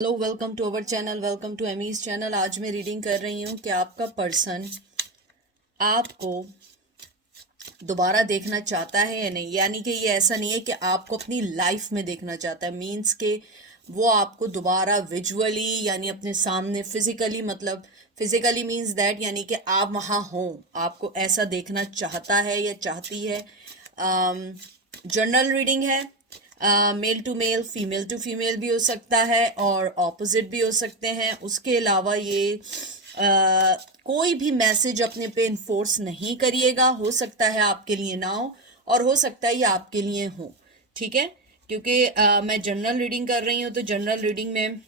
Hello, welcome to our channel, welcome to Amy's channel. आज मैं reading कर रही हूँ कि आपका पर्सन आपको दोबारा देखना चाहता है या नहीं। यानी कि ये ऐसा नहीं है कि आपको अपनी लाइफ में देखना चाहता है, मीन्स के वो आपको दोबारा विजुअली यानी अपने सामने फिजिकली, मतलब फिजिकली मीन्स दैट यानी कि आप वहाँ हों, आपको ऐसा देखना चाहता है या चाहती है। जनरल रीडिंग है, male to male, female to female भी हो सकता है और ऑपोजिट भी हो सकते हैं। उसके अलावा ये कोई भी मैसेज अपने पे इन्फोर्स नहीं करिएगा। हो सकता है आपके लिए ना हो और हो सकता है ये आपके लिए हो, ठीक है। क्योंकि मैं जनरल रीडिंग कर रही हूँ, तो जनरल रीडिंग में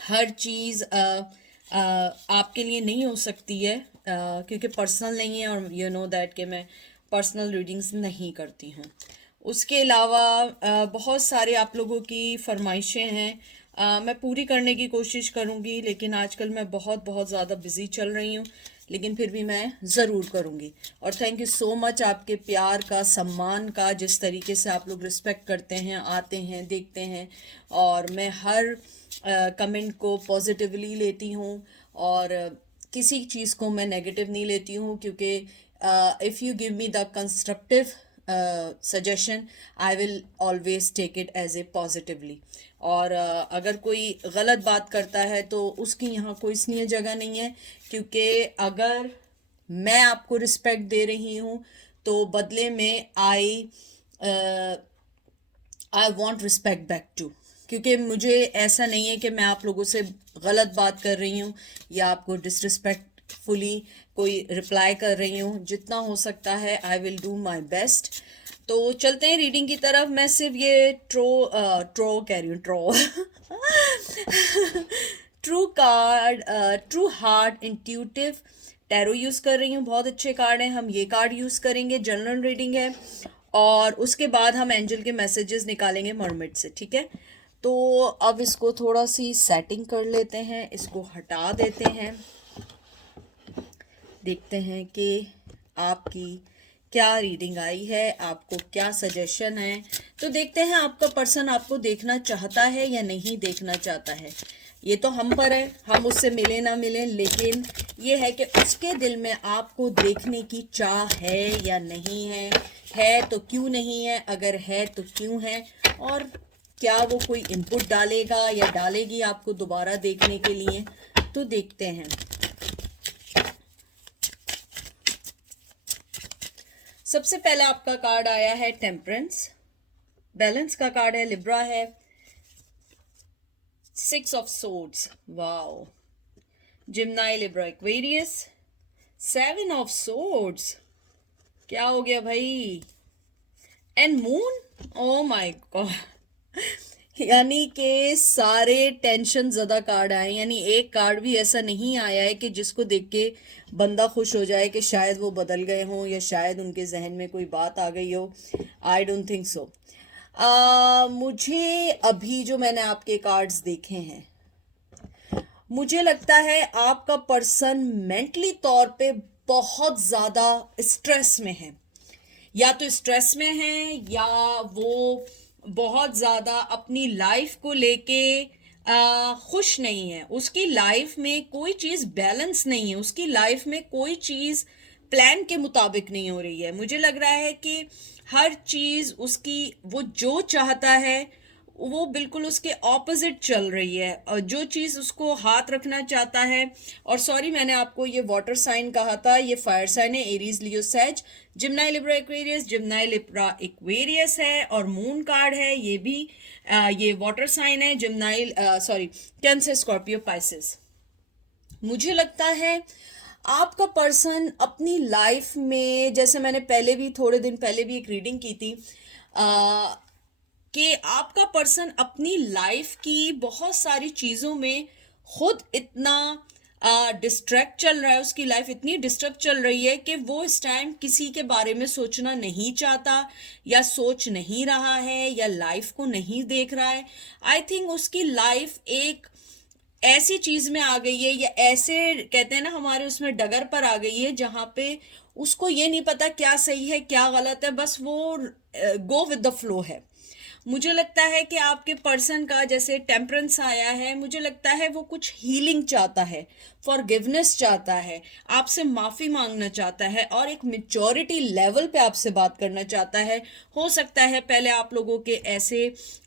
हर चीज़ आपके लिए नहीं हो सकती है, क्योंकि पर्सनल नहीं है और यू नो दैट कि मैं पर्सनल रीडिंग्स नहीं करती हूँ। उसके अलावा बहुत सारे आप लोगों की फरमाइशें हैं, मैं पूरी करने की कोशिश करूँगी, लेकिन आजकल मैं बहुत बहुत ज़्यादा बिज़ी चल रही हूँ, लेकिन फिर भी मैं ज़रूर करूँगी। और थैंक यू सो मच आपके प्यार का, सम्मान का, जिस तरीके से आप लोग रिस्पेक्ट करते हैं, आते हैं, देखते हैं। और मैं हर कमेंट को पॉजिटिवली लेती हूँ और किसी चीज़ को मैं नेगेटिव नहीं लेती हूँ, क्योंकि if you give me the constructive suggestion, I will always take it as a positively. और अगर कोई गलत बात करता है तो उसकी यहाँ कोई इसलिए जगह नहीं है, क्योंकि अगर मैं आपको रिस्पेक्ट दे रही हूँ तो बदले में I want respect back too. क्योंकि मुझे ऐसा नहीं है कि मैं आप लोगों से गलत बात कर रही हूँ या आपको डिसरिस्पेक्टफुली कोई रिप्लाई कर रही हूँ। जितना हो सकता है I will do my best. तो चलते हैं रीडिंग की तरफ। मैं सिर्फ ये ट्रो कह रही हूँ, ट्रो true card, true heart intuitive tarot use कर रही हूँ। बहुत अच्छे कार्ड हैं, हम ये कार्ड यूज़ करेंगे। जनरल रीडिंग है और उसके बाद हम एंजल के मैसेजेस निकालेंगे मरमिड से, ठीक है। तो अब इसको थोड़ा सी सेटिंग कर लेते हैं, इसको हटा देते हैं, देखते हैं कि आपकी क्या रीडिंग आई है, आपको क्या सजेशन है। तो देखते हैं आपका पर्सन आपको देखना चाहता है या नहीं देखना चाहता है। ये तो हम पर है, हम उससे मिले ना मिले, लेकिन ये है कि उसके दिल में आपको देखने की चाह है या नहीं है तो क्यों नहीं है, अगर है तो क्यों है, और क्या वो कोई इनपुट डालेगा या डालेगी आपको दोबारा देखने के लिए। तो देखते हैं। सबसे पहला आपका कार्ड आया है टेम्परेंस, बैलेंस का कार्ड है, लिब्रा है, 6 of swords, wow, Gemini, Libra, Aquarius, 7 of swords, क्या हो गया भाई, and moon, oh my God. यानी कि सारे टेंशन ज़्यादा कार्ड आए, यानी एक कार्ड भी ऐसा नहीं आया है कि जिसको देख के बंदा खुश हो जाए कि शायद वो बदल गए हों या शायद उनके जहन में कोई बात आ गई हो। I don't think so. मुझे अभी जो मैंने आपके कार्ड्स देखे हैं, मुझे लगता है आपका पर्सन मेंटली तौर पे बहुत ज़्यादा स्ट्रेस में है। या तो स्ट्रेस में है या वो बहुत ज़्यादा अपनी लाइफ को लेके खुश नहीं है। उसकी लाइफ में कोई चीज़ बैलेंस नहीं है, उसकी लाइफ में कोई चीज़ प्लान के मुताबिक नहीं हो रही है। मुझे लग रहा है कि हर चीज़ उसकी, वो जो चाहता है वो बिल्कुल उसके ऑपोजिट चल रही है, और जो चीज़ उसको हाथ रखना चाहता है। और सॉरी, मैंने आपको ये वाटर साइन कहा था, ये फायर साइन है, एरीज, लियो, सैज, जिम्नाई, लिब्रा, एक्वेरियस, जिम्नाई, लिब्रा, एक्वेरियस है। और मून कार्ड है, ये भी ये वाटर साइन है, जिम्नाई, सॉरी, कैंसर, स्कॉर्पियो, पाइसेस। मुझे लगता है आपका पर्सन अपनी लाइफ में, जैसे मैंने पहले भी, थोड़े दिन पहले भी एक रीडिंग की थी, कि आपका पर्सन अपनी लाइफ की बहुत सारी चीज़ों में खुद इतना डिस्ट्रैक्ट चल रहा है, उसकी लाइफ इतनी डिस्टर्ब चल रही है कि वो इस टाइम किसी के बारे में सोचना नहीं चाहता या सोच नहीं रहा है या लाइफ को नहीं देख रहा है। आई थिंक उसकी लाइफ एक ऐसी चीज में आ गई है, या ऐसे कहते हैं ना हमारे उसमें डगर पर आ गई है, जहां पे उसको ये नहीं पता क्या सही है क्या गलत है, बस वो गो विद द फ्लो है। मुझे लगता है कि आपके पर्सन का जैसे टेम्परेंस आया है, मुझे लगता है वो कुछ हीलिंग चाहता है, फॉरगिवनेस चाहता है, आपसे माफ़ी मांगना चाहता है और एक मेच्योरिटी लेवल पे आपसे बात करना चाहता है। हो सकता है पहले आप लोगों के ऐसे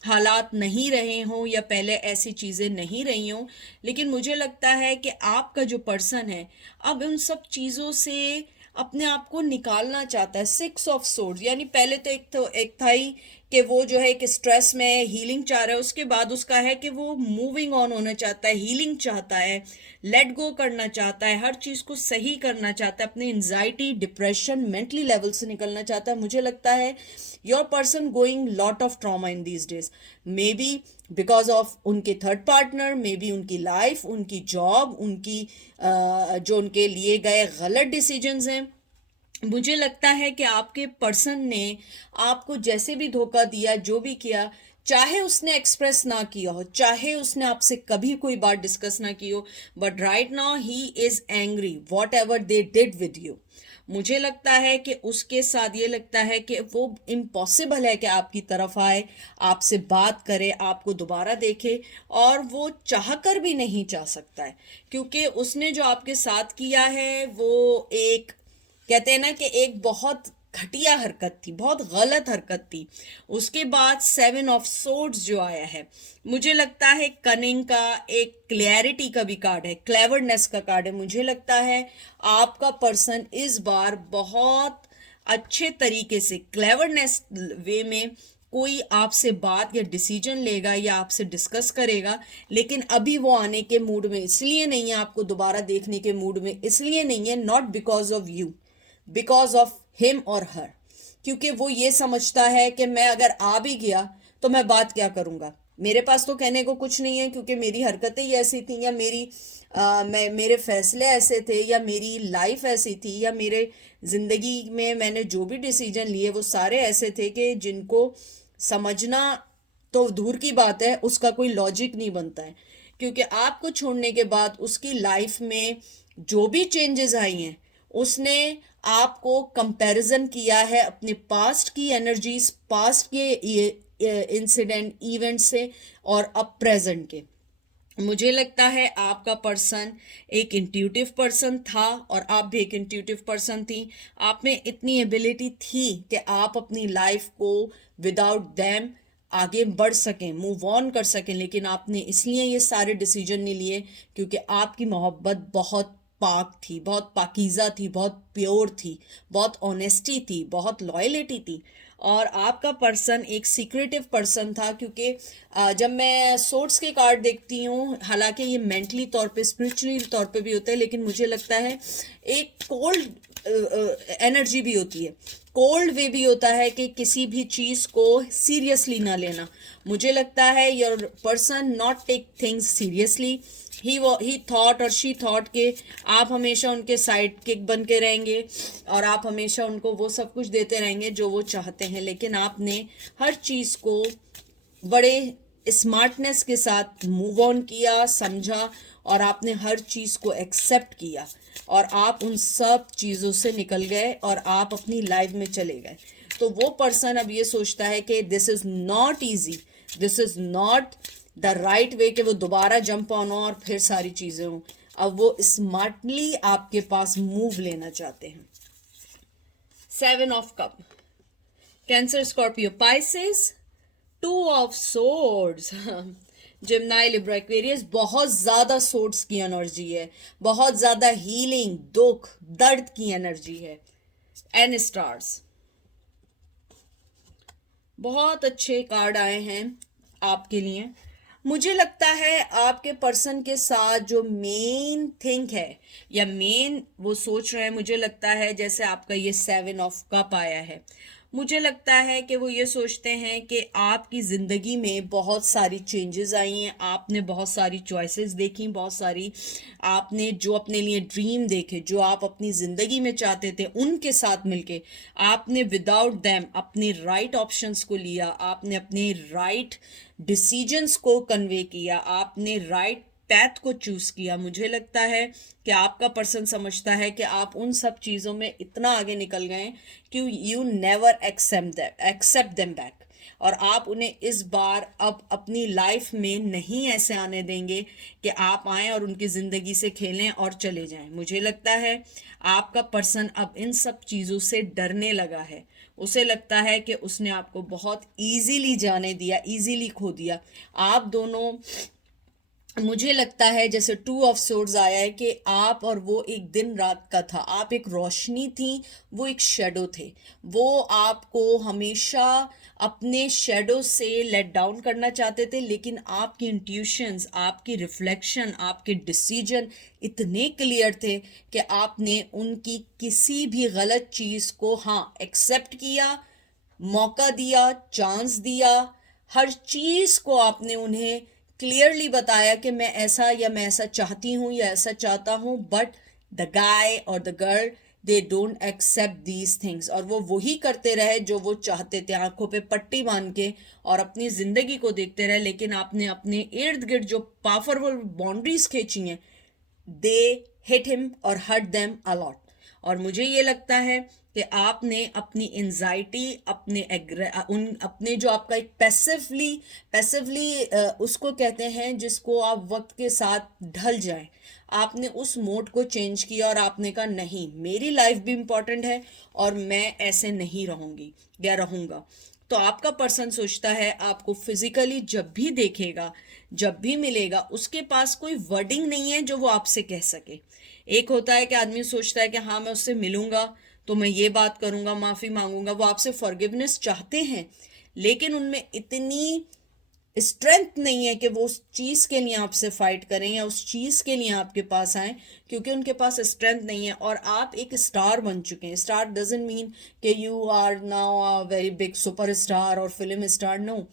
हालात नहीं रहे हों या पहले ऐसी चीज़ें नहीं रही हों, लेकिन मुझे लगता है कि आपका जो पर्सन है अब उन सब चीज़ों से अपने आप को निकालना चाहता है। 6 ऑफ सोर्ड्स, यानी पहले तो एक था ही कि वो जो है कि स्ट्रेस में हीलिंग चाह रहा है, उसके बाद उसका है कि वो मूविंग ऑन होना चाहता है, हीलिंग चाहता है, लेट गो करना चाहता है, हर चीज़ को सही करना चाहता है, अपने एंजाइटी डिप्रेशन मेंटली लेवल से निकलना चाहता है। मुझे लगता है your person going lot of trauma in these days, may be because of उनके थर्ड पार्टनर, मे बी उनकी लाइफ, उनकी जॉब, उनकी जो उनके लिए गए गलत डिसीजंस हैं। मुझे लगता है कि आपके पर्सन ने आपको जैसे भी धोखा दिया, जो भी किया, चाहे उसने एक्सप्रेस ना किया हो, चाहे उसने आपसे कभी कोई बात डिस्कस ना की हो, but right now he is angry what ever they did with you. मुझे लगता है कि उसके साथ ये लगता है कि वो इम्पॉसिबल है कि आपकी तरफ आए, आपसे बात करे, आपको दोबारा देखे, और वो चाह कर भी नहीं चाह सकता है, क्योंकि उसने जो आपके साथ किया है वो एक, कहते हैं ना कि एक बहुत घटिया हरकत थी, बहुत गलत हरकत थी। उसके बाद 7 ऑफ सोर्ड्स जो आया है, मुझे लगता है कनिंग का, एक क्लैरिटी का भी कार्ड है, क्लेवरनेस का कार्ड है। मुझे लगता है आपका पर्सन इस बार बहुत अच्छे तरीके से क्लेवरनेस वे में कोई आपसे बात या डिसीजन लेगा या आपसे डिस्कस करेगा, लेकिन अभी वो आने के मूड में इसलिए नहीं है, आपको दोबारा देखने के मूड में इसलिए नहीं है, not because of you, because of him और हर, क्योंकि वो ये समझता है कि मैं अगर आ भी गया तो मैं बात क्या करूँगा, मेरे पास तो कहने को कुछ नहीं है, क्योंकि मेरी हरकतें ही ऐसी थी, या मेरे फैसले ऐसे थे, या मेरी लाइफ ऐसी थी, या मेरे ज़िंदगी में मैंने जो भी डिसीजन लिए वो सारे ऐसे थे कि जिनको समझना तो दूर की बात है, उसका कोई लॉजिक नहीं बनता है। क्योंकि आपको छोड़ने के बाद उसकी लाइफ में जो भी चेंजेस आई हैं, उसने आपको कंपैरिजन किया है अपने पास्ट की एनर्जीज, पास्ट के इंसिडेंट इवेंट से, और अब प्रेजेंट के। मुझे लगता है आपका पर्सन एक इंट्यूटिव पर्सन था और आप भी एक इंट्यूटिव पर्सन थी। आप में इतनी एबिलिटी थी कि आप अपनी लाइफ को विदाउट देम आगे बढ़ सकें, मूव ऑन कर सकें, लेकिन आपने इसलिए ये सारे डिसीजन नहीं लिए क्योंकि आपकी मोहब्बत बहुत पाक थी, बहुत पाकीज़ा थी, बहुत प्योर थी, बहुत ऑनेस्टी थी, बहुत लॉयलिटी थी। और आपका पर्सन एक सीक्रेटिव पर्सन था, क्योंकि जब मैं सोर्ट्स के कार्ड देखती हूँ, हालांकि ये मेंटली तौर पे, स्पिरिचुअली तौर पे भी होता है, लेकिन मुझे लगता है एक कोल्ड एनर्जी भी होती है, कोल्ड वे भी होता है कि किसी भी चीज़ को सीरियसली ना लेना। मुझे लगता है your person not take things seriously, he thought और शी थॉट के आप हमेशा उनके साइड किक बन के रहेंगे और आप हमेशा उनको वो सब कुछ देते रहेंगे जो वो चाहते हैं, लेकिन आपने हर चीज़ को बड़े स्मार्टनेस के साथ मूव ऑन किया, समझा, और आपने हर चीज़ को एक्सेप्ट किया, और आप उन सब चीज़ों से निकल गए और आप अपनी लाइफ में चले गए। तो वो पर्सन अब ये सोचता है कि this is not easy, this is not the right way, कि वो दोबारा जंप ऑन हो और फिर सारी चीज़ें हों। अब वो स्मार्टली आपके पास मूव लेना चाहते हैं। 7 of cup, Cancer, Scorpio, Pisces, 2 of swords, Gemini, Libra, Aquarius. बहुत ज़्यादा सोर्ड्स की एनर्जी है, बहुत ज़्यादा हीलिंग, दुख, दर्द की एनर्जी है। एंड स्टार्स, बहुत अच्छे कार्ड आए हैं आपके लिए। मुझे लगता है आपके पर्सन के साथ जो मेन थिंग है या मेन वो सोच रहे हैं, मुझे लगता है जैसे आपका ये 7 ऑफ कप आया है, मुझे लगता है कि वो ये सोचते हैं कि आपकी ज़िंदगी में बहुत सारी चेंजेस आई हैं, आपने बहुत सारी चॉइसेस देखी, बहुत सारी आपने जो अपने लिए ड्रीम देखे, जो आप अपनी ज़िंदगी में चाहते थे, उनके साथ मिलके आपने विदाउट देम अपने राइट ऑप्शंस को लिया, आपने अपने राइट डिसीजंस को कन्वे किया, आपने राइट पैथ को चूज किया। मुझे लगता है कि आपका पर्सन समझता है कि आप उन सब चीज़ों में इतना आगे निकल गए कि you never accept them back, और आप उन्हें इस बार अब अपनी लाइफ में नहीं ऐसे आने देंगे कि आप आएँ और उनकी ज़िंदगी से खेलें और चले जाएं। मुझे लगता है आपका पर्सन अब इन सब चीज़ों से डरने लगा है। उसे लगता है कि उसने आपको बहुत इजीली जाने दिया, इजीली खो दिया। आप दोनों, मुझे लगता है जैसे 2 ऑफ सोर्ड्स आया है कि आप और वो एक दिन रात का था। आप एक रोशनी थी, वो एक शेडो थे। वो आपको हमेशा अपने शेडो से लेट डाउन करना चाहते थे, लेकिन आपकी इंट्यूशंस, आपकी रिफ्लेक्शन, आपके डिसीजन इतने क्लियर थे कि आपने उनकी किसी भी गलत चीज़ को एक्सेप्ट किया, मौका दिया, चांस दिया। हर चीज़ को आपने उन्हें क्लियरली बताया कि मैं ऐसा या मैं ऐसा चाहती हूँ या ऐसा चाहता हूँ, बट द गाय और the girl they don't accept these things. और वो वही करते रहे जो वो चाहते थे, आंखों पे पट्टी बांध के, और अपनी ज़िंदगी को देखते रहे। लेकिन आपने अपने इर्द गिर्द जो पावरफुल बाउंड्रीज खींची हैं, दे हिट हिम और हर्ट देम अलॉट। और मुझे ये लगता है कि आपने अपनी एंजाइटी, अपने जो आपका एक पैसिवली उसको कहते हैं जिसको आप वक्त के साथ ढल जाएं, आपने उस मोड को चेंज किया और आपने कहा नहीं, मेरी लाइफ भी इम्पोर्टेंट है और मैं ऐसे नहीं रहूंगी या रहूंगा। तो आपका पर्सन सोचता है आपको फिजिकली जब भी देखेगा, जब भी मिलेगा, उसके पास कोई वर्डिंग नहीं है जो वो आपसे कह सके। एक होता है कि आदमी सोचता है कि हाँ मैं उससे मिलूंगा तो मैं ये बात करूंगा, माफी मांगूंगा। वो आपसे फॉरगिवनेस चाहते हैं, लेकिन उनमें इतनी स्ट्रेंथ नहीं है कि वो उस चीज़ के लिए आपसे फाइट करें या उस चीज़ के लिए आपके पास आए, क्योंकि उनके पास स्ट्रेंथ नहीं है। और आप एक स्टार बन चुके हैं। स्टार डजंट मीन कि you are now a very big super star और फिल्म स्टार। नो,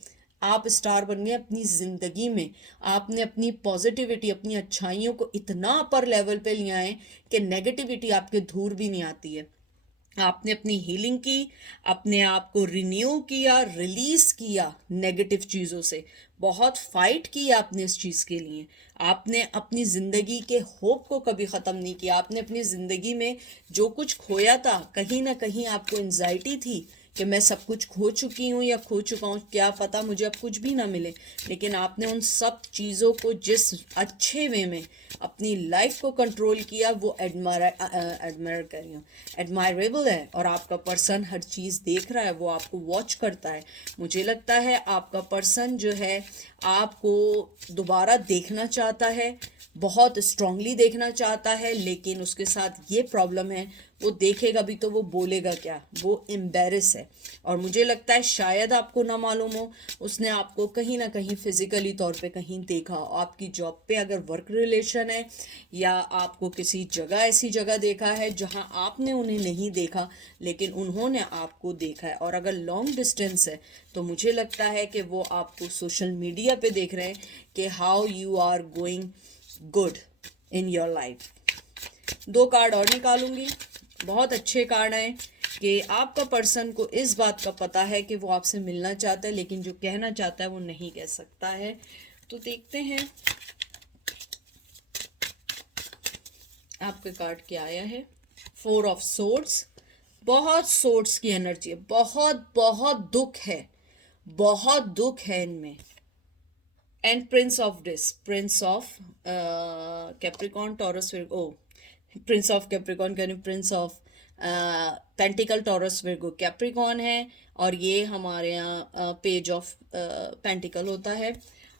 आप स्टार बन गए अपनी ज़िंदगी में। आपने अपनी पॉजिटिविटी, अपनी अच्छाइयों को इतना अपर लेवल पे लिया है कि नेगेटिविटी आपके धूर भी नहीं आती है। आपने अपनी हीलिंग की, अपने आप को रिन्यू किया, रिलीज किया नेगेटिव चीज़ों से। बहुत फाइट की आपने इस चीज़ के लिए। आपने अपनी ज़िंदगी के होप को कभी ख़त्म नहीं किया। आपने अपनी ज़िंदगी में जो कुछ खोया था, कहीं ना कहीं आपको एंजाइटी थी कि मैं सब कुछ खो चुकी हूँ या खो चुका हूँ, क्या पता मुझे अब कुछ भी ना मिले। लेकिन आपने उन सब चीज़ों को जिस अच्छे वे में अपनी लाइफ को कंट्रोल किया, वो एडमायर कर रही हूँ, एडमायरेबल है। और आपका पर्सन हर चीज़ देख रहा है, वो आपको वॉच करता है। मुझे लगता है आपका पर्सन जो है आपको दोबारा देखना चाहता है, बहुत स्ट्रांगली देखना चाहता है, लेकिन उसके साथ ये प्रॉब्लम है, वो देखेगा भी तो वो बोलेगा क्या, वो एम्बेरस है। और मुझे लगता है शायद आपको ना मालूम हो, उसने आपको कहीं ना कहीं फिजिकली तौर पे कहीं देखा। आपकी जॉब पे अगर वर्क रिलेशन है, या आपको किसी जगह, ऐसी जगह देखा है जहां आपने उन्हें नहीं देखा लेकिन उन्होंने आपको देखा है। और अगर लॉन्ग डिस्टेंस है तो मुझे लगता है कि वो आपको सोशल मीडिया पे देख रहे हैं कि how you are going good in your life. 2 card और निकालूंगी, बहुत अच्छे कार्ड हैं कि आपका पर्सन को इस बात का पता है कि वो आपसे मिलना चाहता है, लेकिन जो कहना चाहता है वो नहीं कह सकता है। तो देखते हैं आपके कार्ड क्या आया है। 4 ऑफ सोर्ड्स, बहुत सोर्ड्स की एनर्जी है, बहुत बहुत दुख है, बहुत दुख है इनमें। And prince of discs, prince of Capricorn, Taurus, Virgo, prince of Capricorn कहने, prince of pentacle, Taurus, Virgo, Capricorn है। और ये हमारे यहाँ पेज ऑफ पेंटिकल होता है।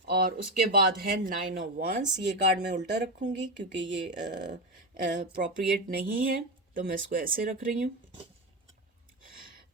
और उसके बाद है 9 ऑफ वंस। ये कार्ड मैं उल्टा रखूंगी क्योंकि ये अप्रोप्रिएट नहीं है, तो मैं इसको ऐसे रख रही हूँ।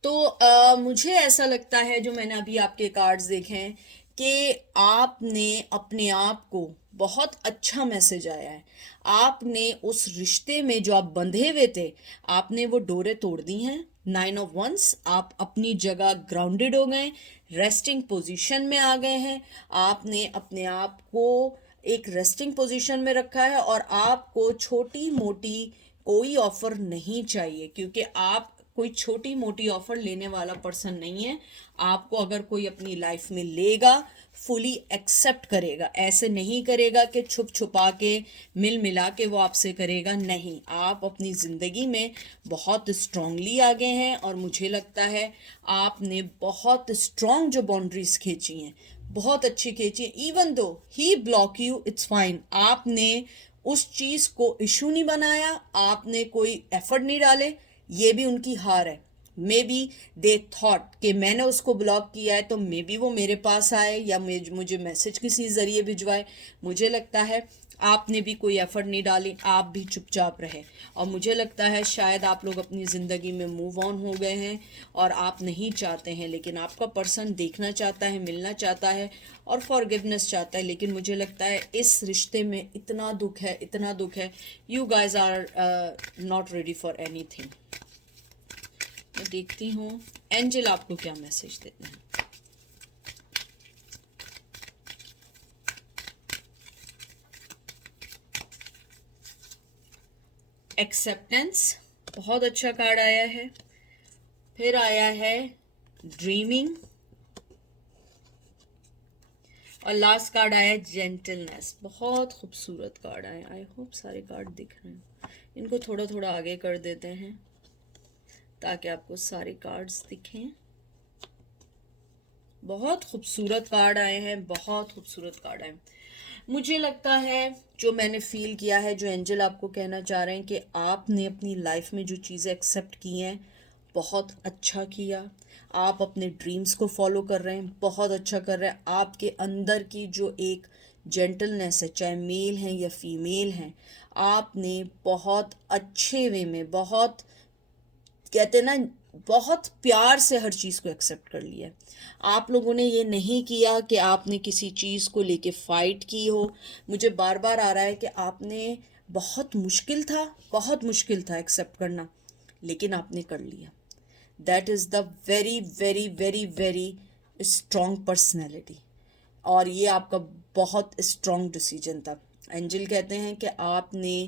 तो मुझे ऐसा लगता है, जो मैंने अभी आपके कार्ड्स देखे हैं, कि आपने अपने आप को, बहुत अच्छा मैसेज आया है, आपने उस रिश्ते में जो आप बंधे हुए थे, आपने वो डोरे तोड़ दी हैं। 9 ऑफ वंस, आप अपनी जगह ग्राउंडेड हो गए, रेस्टिंग पोजीशन में आ गए हैं। आपने अपने आप को एक रेस्टिंग पोजीशन में रखा है और आपको छोटी मोटी कोई ऑफर नहीं चाहिए, क्योंकि आप कोई छोटी मोटी ऑफर लेने वाला पर्सन नहीं है। आपको अगर कोई अपनी लाइफ में लेगा, फुली एक्सेप्ट करेगा। ऐसे नहीं करेगा कि छुप छुपा के मिल मिला के वो आपसे करेगा, नहीं। आप अपनी ज़िंदगी में बहुत स्ट्रांगली आगे हैं और मुझे लगता है आपने बहुत स्ट्रांग जो बाउंड्रीज खींची हैं बहुत अच्छी खींची। Even though he block you, it's fine. आपने उस चीज़ को इशू नहीं बनाया, आपने कोई एफर्ट नहीं डाले, ये भी उनकी हार है। मे बी दे थॉट कि मैंने उसको ब्लॉक किया है तो मे बी वो मेरे पास आए या मुझे मैसेज किसी ज़रिए भिजवाए। मुझे लगता है आपने भी कोई एफर्ट नहीं डाली, आप भी चुपचाप रहे। और मुझे लगता है शायद आप लोग अपनी ज़िंदगी में मूव ऑन हो गए हैं और आप नहीं चाहते हैं, लेकिन आपका पर्सन देखना चाहता है, मिलना चाहता है और फॉरगिवनेस चाहता है। लेकिन मुझे लगता है इस रिश्ते में इतना दुख है, इतना दुख है। You guys are not ready for anything. मैं देखती हूँ एंजल आपको क्या मैसेज देते हैं। एक्सेप्टेंस, बहुत अच्छा कार्ड आया है। फिर आया है ड्रीमिंग और लास्ट कार्ड आया है जेंटलनेस। बहुत खूबसूरत कार्ड आया। आई होप सारे कार्ड दिख रहे हैं। इनको थोड़ा थोड़ा आगे कर देते हैं ताकि आपको सारे कार्ड्स दिखें। बहुत खूबसूरत कार्ड आए हैं, बहुत खूबसूरत कार्ड आए। मुझे लगता है जो मैंने फील किया है, जो एंजल आपको कहना चाह रहे हैं कि आपने अपनी लाइफ में जो चीज़ें एक्सेप्ट की हैं बहुत अच्छा किया। आप अपने ड्रीम्स को फॉलो कर रहे हैं, बहुत अच्छा कर रहे हैं। आपके अंदर की जो एक जेंटलनेस है, चाहे मेल हैं या फीमेल हैं, आपने बहुत अच्छे वे में, बहुत कहते हैं ना, बहुत प्यार से हर चीज़ को एक्सेप्ट कर लिया। आप लोगों ने ये नहीं किया कि आपने किसी चीज़ को लेके फाइट की हो। मुझे बार बार आ रहा है कि आपने बहुत मुश्किल था एक्सेप्ट करना, लेकिन आपने कर लिया। That is the very very very very strong personality और ये आपका बहुत स्ट्रॉन्ग डिसीजन था। एंजल कहते हैं कि आपने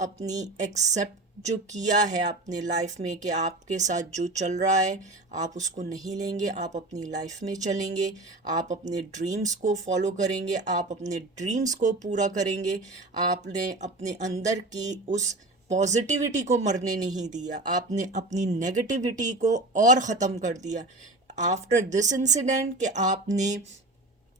अपनी एक्सेप्ट जो किया है अपने लाइफ में कि आपके साथ जो चल रहा है आप उसको नहीं लेंगे, आप अपनी लाइफ में चलेंगे, आप अपने ड्रीम्स को फॉलो करेंगे, आप अपने ड्रीम्स को पूरा करेंगे। आपने अपने अंदर की उस पॉजिटिविटी को मरने नहीं दिया, आपने अपनी नेगेटिविटी को और ख़त्म कर दिया। आफ्टर दिस इंसिडेंट कि आपने,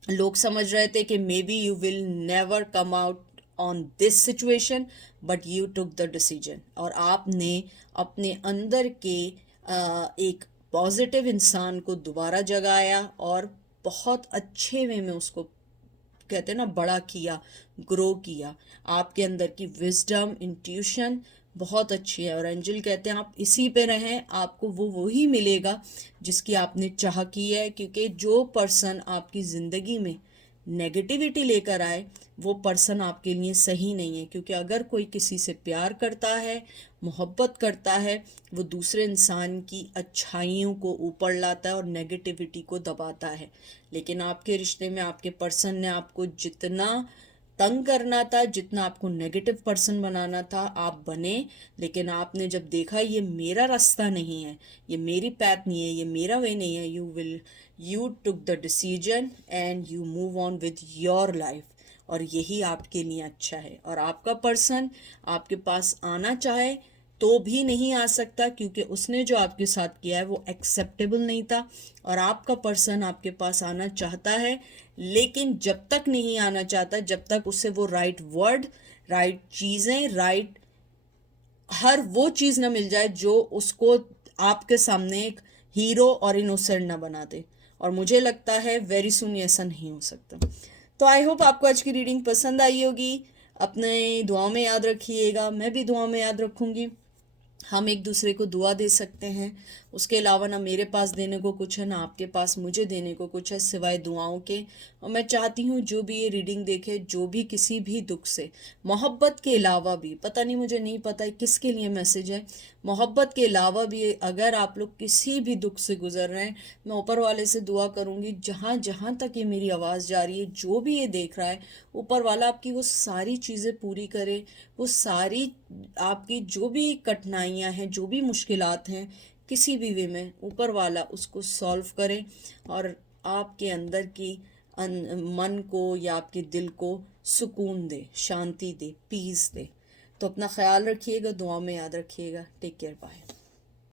लोग समझ रहे थे कि may be you will never come out on this situation, but you took the decision और आपने अपने अंदर के एक पॉजिटिव इंसान को दोबारा जगाया और बहुत अच्छे वे में उसको कहते हैं ना बड़ा किया, ग्रो किया। आपके अंदर की विजडम, इंट्यूशन बहुत अच्छी है और एंजल कहते हैं आप इसी पे रहें, आपको वो वही मिलेगा जिसकी आपने चाह की है। क्योंकि जो पर्सन आपकी ज़िंदगी में नेगेटिविटी लेकर आए वो पर्सन आपके लिए सही नहीं है। क्योंकि अगर कोई किसी से प्यार करता है, मोहब्बत करता है, वो दूसरे इंसान की अच्छाइयों को ऊपर लाता है और नेगेटिविटी को दबाता है। लेकिन आपके रिश्ते में आपके पर्सन ने आपको जितना तंग करना था, जितना आपको नेगेटिव पर्सन बनाना था, आप बने। लेकिन आपने जब देखा ये मेरा रास्ता नहीं है, ये मेरी पैथ नहीं है, ये मेरा वे नहीं है, you took the decision and you move on with your life और यही आपके लिए अच्छा है। और आपका पर्सन आपके पास आना चाहे तो भी नहीं आ सकता क्योंकि उसने जो आपके साथ किया है वो एक्सेप्टेबल नहीं था। और आपका पर्सन आपके पास आना चाहता है, लेकिन जब तक नहीं आना चाहता, जब तक उसे वो राइट वर्ड, राइट चीज़ें, राइट हर वो चीज़ ना मिल जाए जो उसको आपके सामने एक हीरो और इनोसेंट ना बना दे। और मुझे लगता है वेरी सुन ऐसा नहीं हो सकता। तो आई होप आपको आज की रीडिंग पसंद आई होगी। अपने दुआओं में याद रखिएगा, मैं भी दुआओं में याद रखूँगी। हम एक दूसरे को दुआ दे सकते हैं, उसके अलावा ना मेरे पास देने को कुछ है, ना आपके पास मुझे देने को कुछ है सिवाय दुआओं के। और मैं चाहती हूँ जो भी ये रीडिंग देखे, जो भी किसी भी दुख से, मोहब्बत के अलावा भी, पता नहीं मुझे नहीं पता है किसके लिए मैसेज है, मोहब्बत के अलावा भी अगर आप लोग किसी भी दुख से गुजर रहे हैं, मैं ऊपर वाले से दुआ करूँगी जहाँ जहाँ तक ये मेरी आवाज़ जा रही है, जो भी ये देख रहा है, ऊपर वाला आपकी वो सारी चीज़ें पूरी करे, वो सारी आपकी जो भी कठिनाइयाँ हैं, जो भी मुश्किलात हैं, किसी भी वे में ऊपर वाला उसको सॉल्व करे और आपके अंदर की मन को या आपके दिल को सुकून दे, शांति दे, पीस दे। तो अपना ख्याल रखिएगा, दुआ में याद रखिएगा। Take care, bye.